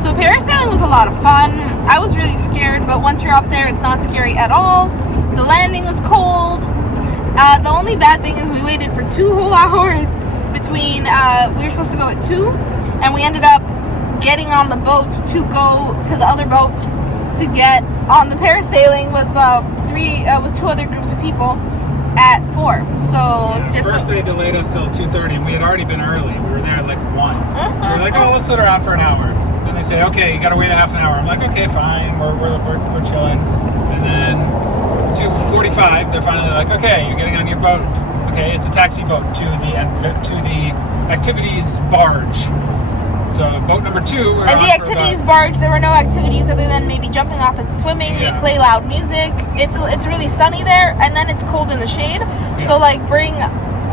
So parasailing was a lot of fun. I was really scared, but once you're up there, it's not scary at all. The landing was cold. The only bad thing is we waited for 2 whole hours between, we were supposed to go at 2, and we ended up getting on the boat to go to the other boat to get on the parasailing with 2 other groups of people at 4. So it's just first they delayed us till 2:30, and we had already been early. We were there at like 1. We were like, oh, let's sit around for an hour. Then they say, okay, you gotta wait a half an hour. I'm like, okay, fine, we're chilling. And then 2:45, they're finally like, okay, you're getting on your boat. Okay, it's a taxi boat to the activities barge. So boat number 2. And the activities barge, there were no activities other than maybe jumping off and swimming. Yeah. They play loud music. It's really sunny there, and then it's cold in the shade. Yeah. So like bring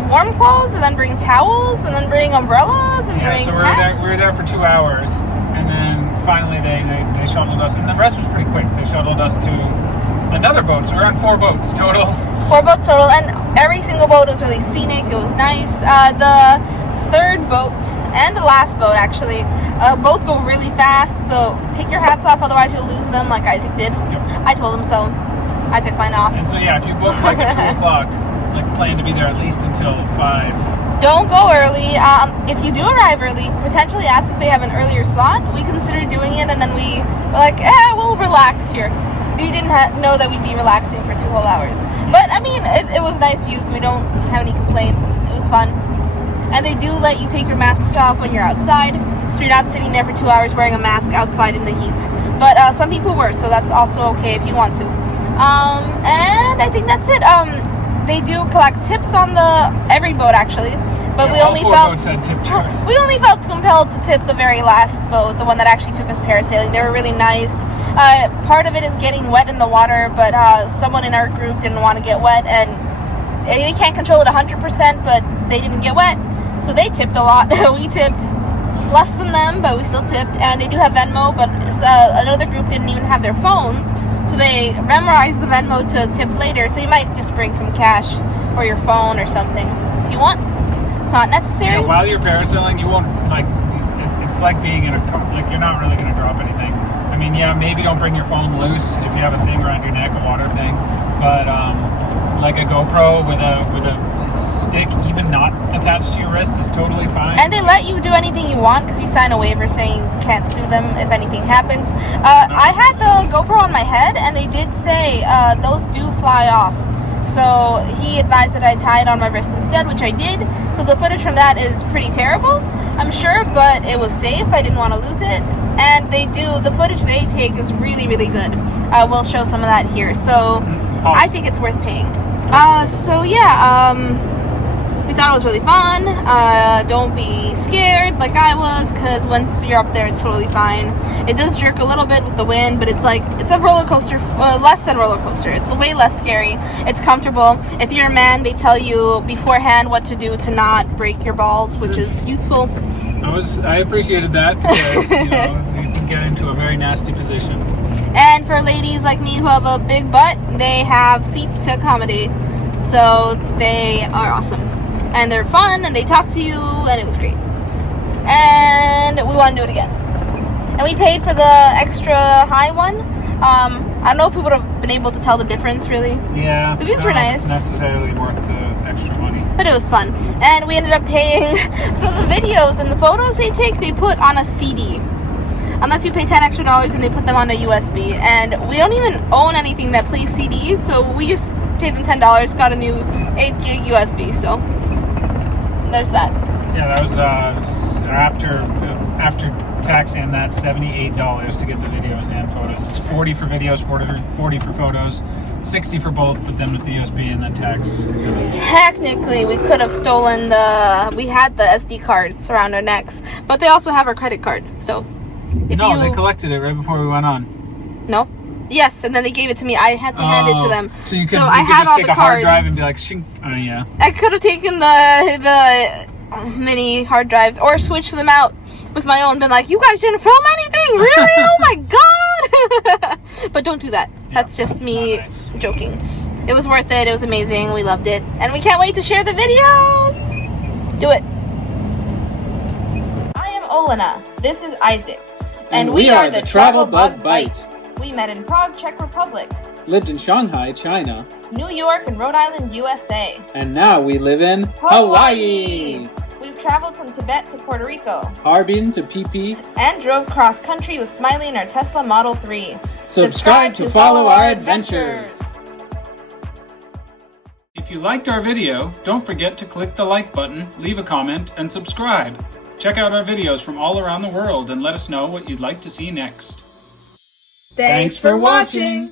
warm clothes, and then bring towels, and then bring umbrellas, and bring so hats. we were there for 2 hours, and then finally they shuttled us, and the rest was pretty quick. They shuttled us to another boat, so we're on 4 boats total. 4 boats total, and every single boat was really scenic. It was nice. The third boat and the last boat actually both go really fast, so take your hats off, otherwise you'll lose them like Isaac did. Yep. I told him so. I took mine off. And so yeah, if you book like at 2 o'clock, like plan to be there at least until 5. Don't go early. If you do arrive early, potentially ask if they have an earlier slot. We considered doing it, and then we were like, we'll relax here. We didn't know that we'd be relaxing for 2 whole hours. But I mean, it was nice views. We don't have any complaints. It was fun. And they do let you take your masks off when you're outside, so you're not sitting there for 2 hours wearing a mask outside in the heat. But some people were, so that's also okay if you want to. And I think that's it. They do collect tips on every boat actually, but we only felt compelled to tip the very last boat, the one that actually took us parasailing. They were really nice. Part of it is getting wet in the water, but someone in our group didn't want to get wet, and they can't control it 100%, but they didn't get wet. So they tipped a lot. We tipped less than them, but we still tipped. And they do have Venmo, but another group didn't even have their phones, so they memorized the Venmo to tip later. So you might just bring some cash or your phone or something if you want. It's not necessary. Yeah, while you're parasailing, you won't it's like being in a car. Like you're not really going to drop anything. I mean, yeah, maybe don't bring your phone loose if you have a thing around your neck, a water thing. But like a GoPro with a stick, even not attached to your wrist, is totally fine. And they let you do anything you want because you sign a waiver saying you can't sue them if anything happens. I had the GoPro on my head, and they did say those do fly off. So he advised that I tie it on my wrist instead, which I did. So the footage from that is pretty terrible, I'm sure, but it was safe. I didn't want to lose it. And the footage they take is really, really good. We'll show some of that here. So awesome. I think it's worth paying. We thought it was really fun. Don't be scared like I was, because once you're up there, it's totally fine. It does jerk a little bit with the wind, but it's a roller coaster, less than roller coaster. It's way less scary. It's comfortable. If you're a man, they tell you beforehand what to do to not break your balls, which is useful. I appreciated that, because you can get into a very nasty position. And for ladies like me who have a big butt, they have seats to accommodate. So they are awesome. And they're fun, and they talk to you, and it was great. And we want to do it again. And we paid for the extra high one. I don't know if we would have been able to tell the difference, really. Yeah. The views were nice. It's necessarily worth the extra money. But it was fun. And we ended up paying... So the videos and the photos they take, they put on a CD. Unless you pay $10 extra and they put them on a USB. And we don't even own anything that plays CDs, so we just paid them $10, got a new 8 gig USB, so there's that. Yeah, that was after tax and that $78 to get the videos and photos. It's 40 for videos, 40 for photos, 60 for both, but then with the USB and then tax. So technically, we could have stolen we had the SD cards around our necks, but they also have our credit card, so they collected it right before we went on. No? Yes, and then they gave it to me. I had to hand it to them. So I had all the cards. Take a hard drive and be like, shink. Oh yeah. I could have taken the mini hard drives or switched them out with my own. Been like, you guys didn't film anything, really? Oh my god! But don't do that. Yeah, that's just me joking. It was worth it. It was amazing. We loved it, and we can't wait to share the videos. Do it. I am Olena. This is Isaac. And we are the Travel Bug Bite. We met in Prague, Czech Republic. Lived in Shanghai, China. New York and Rhode Island, USA. And now we live in Hawaii. We've traveled from Tibet to Puerto Rico. Harbin to PP. And drove cross country with Smiley in our Tesla Model 3. Subscribe to follow our adventures. If you liked our video, don't forget to click the like button, leave a comment, and subscribe. Check out our videos from all around the world and let us know what you'd like to see next. Thanks for watching!